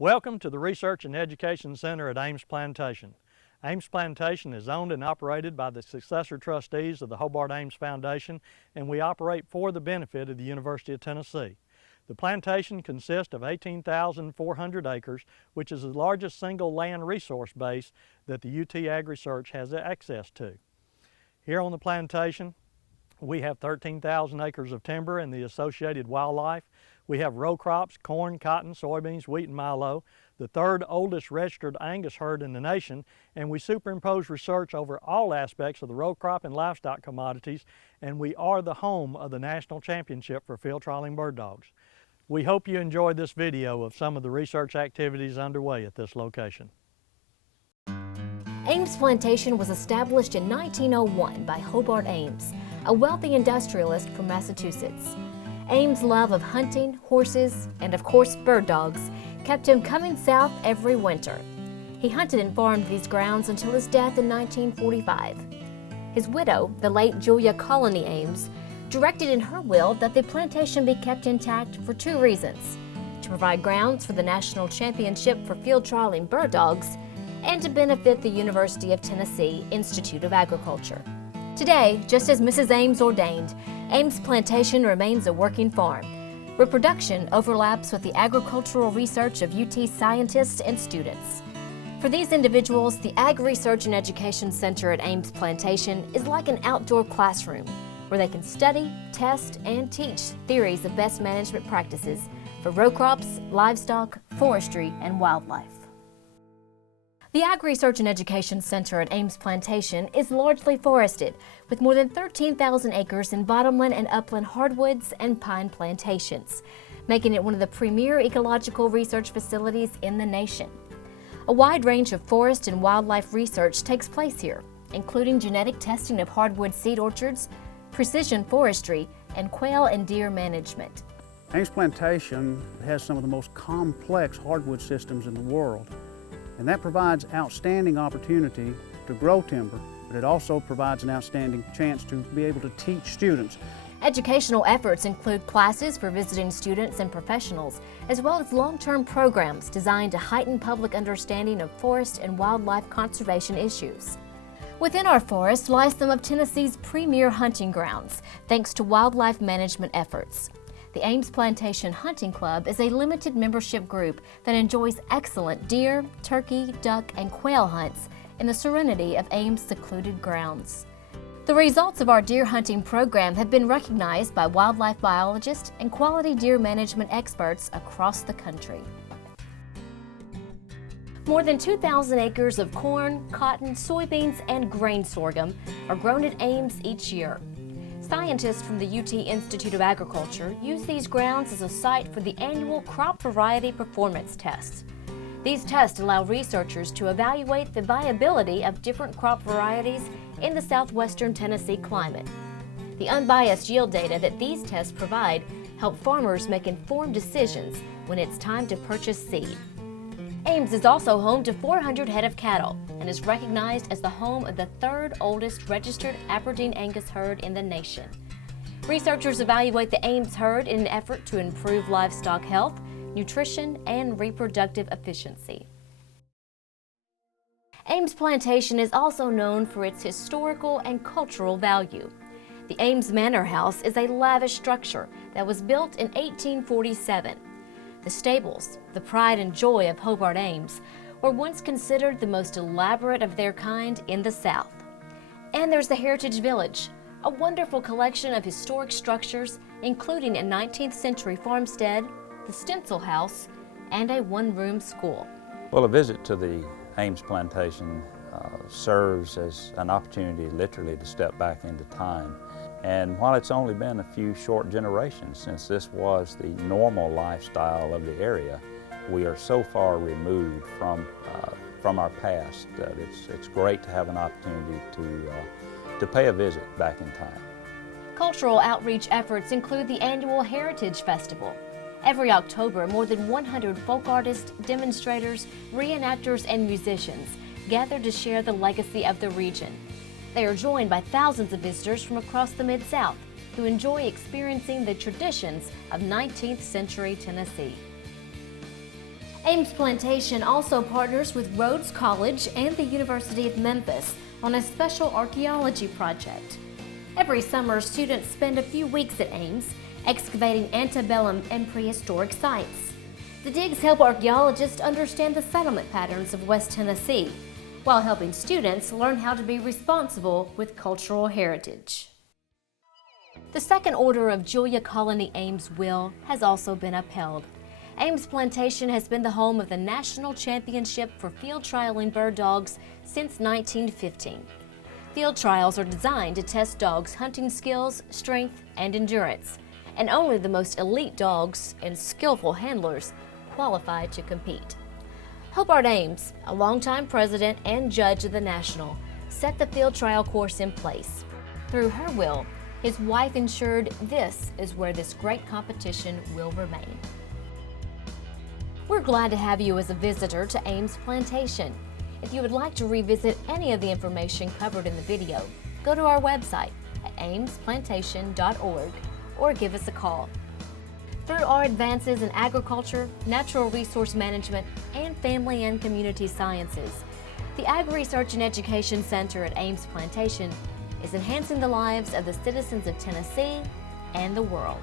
Welcome to the Research and Education Center at Ames Plantation. Ames Plantation is owned and operated by the successor trustees of the Hobart Ames Foundation, and we operate for the benefit of the University of Tennessee. The plantation consists of 18,400 acres, which is the largest single land resource base that the UT Ag Research has access to. Here on the plantation, we have 13,000 acres of timber and the associated wildlife. We have row crops, corn, cotton, soybeans, wheat, and milo, the third oldest registered Angus herd in the nation, and we superimpose research over all aspects of the row crop and livestock commodities, and we are the home of the national championship for field trialing bird dogs. We hope you enjoyed this video of some of the research activities underway at this location. Ames Plantation was established in 1901 by Hobart Ames, a wealthy industrialist from Massachusetts. Ames' love of hunting, horses, and of course bird dogs kept him coming south every winter. He hunted and farmed these grounds until his death in 1945. His widow, the late Julia Colony Ames, directed in her will that the plantation be kept intact for two reasons: to provide grounds for the national championship for field trialing bird dogs, and to benefit the University of Tennessee Institute of Agriculture. Today, just as Mrs. Ames ordained, Ames Plantation remains a working farm, where production overlaps with the agricultural research of UT scientists and students. For these individuals, the Ag Research and Education Center at Ames Plantation is like an outdoor classroom, where they can study, test, and teach theories of best management practices for row crops, livestock, forestry, and wildlife. The Ag Research and Education Center at Ames Plantation is largely forested, with more than 13,000 acres in bottomland and upland hardwoods and pine plantations, making it one of the premier ecological research facilities in the nation. A wide range of forest and wildlife research takes place here, including genetic testing of hardwood seed orchards, precision forestry, and quail and deer management. Ames Plantation has some of the most complex hardwood systems in the world. And that provides outstanding opportunity to grow timber, but it also provides an outstanding chance to be able to teach students. Educational efforts include classes for visiting students and professionals, as well as long-term programs designed to heighten public understanding of forest and wildlife conservation issues. Within our forest lies some of Tennessee's premier hunting grounds, thanks to wildlife management efforts. The Ames Plantation Hunting Club is a limited membership group that enjoys excellent deer, turkey, duck, and quail hunts in the serenity of Ames' secluded grounds. The results of our deer hunting program have been recognized by wildlife biologists and quality deer management experts across the country. More than 2,000 acres of corn, cotton, soybeans, and grain sorghum are grown at Ames each year. Scientists from the UT Institute of Agriculture use these grounds as a site for the annual crop variety performance tests. These tests allow researchers to evaluate the viability of different crop varieties in the southwestern Tennessee climate. The unbiased yield data that these tests provide help farmers make informed decisions when it's time to purchase seed. Ames is also home to 400 head of cattle and is recognized as the home of the third oldest registered Aberdeen Angus herd in the nation. Researchers evaluate the Ames herd in an effort to improve livestock health, nutrition, and reproductive efficiency. Ames Plantation is also known for its historical and cultural value. The Ames Manor House is a lavish structure that was built in 1847. The stables, the pride and joy of Hobart Ames, were once considered the most elaborate of their kind in the South. And there's the Heritage Village, a wonderful collection of historic structures, including a 19th century farmstead, the Stencil House, and a one-room school. Well, a visit to the Ames Plantation serves as an opportunity literally to step back into time. And while it's only been a few short generations since this was the normal lifestyle of the area, we are so far removed from our past that it's great to have an opportunity to pay a visit back in time. Cultural outreach efforts include the annual Heritage Festival. Every October, more than 100 folk artists, demonstrators, reenactors, and musicians gather to share the legacy of the region. They are joined by thousands of visitors from across the Mid-South who enjoy experiencing the traditions of 19th century Tennessee. Ames Plantation also partners with Rhodes College and the University of Memphis on a special archaeology project. Every summer, students spend a few weeks at Ames excavating antebellum and prehistoric sites. The digs help archaeologists understand the settlement patterns of West Tennessee, while helping students learn how to be responsible with cultural heritage. The Second Order of Julia Colony Ames will has also been upheld. Ames Plantation has been the home of the National Championship for Field Trialing Bird Dogs since 1915. Field trials are designed to test dogs' hunting skills, strength, and endurance, and only the most elite dogs and skillful handlers qualify to compete. Hobart Ames, a longtime president and judge of the National, set the field trial course in place. Through her will, his wife ensured this is where this great competition will remain. We're glad to have you as a visitor to Ames Plantation. If you would like to revisit any of the information covered in the video, go to our website at amesplantation.org or give us a call. Through our advances in agriculture, natural resource management, and family and community sciences, the Ag Research and Education Center at Ames Plantation is enhancing the lives of the citizens of Tennessee and the world.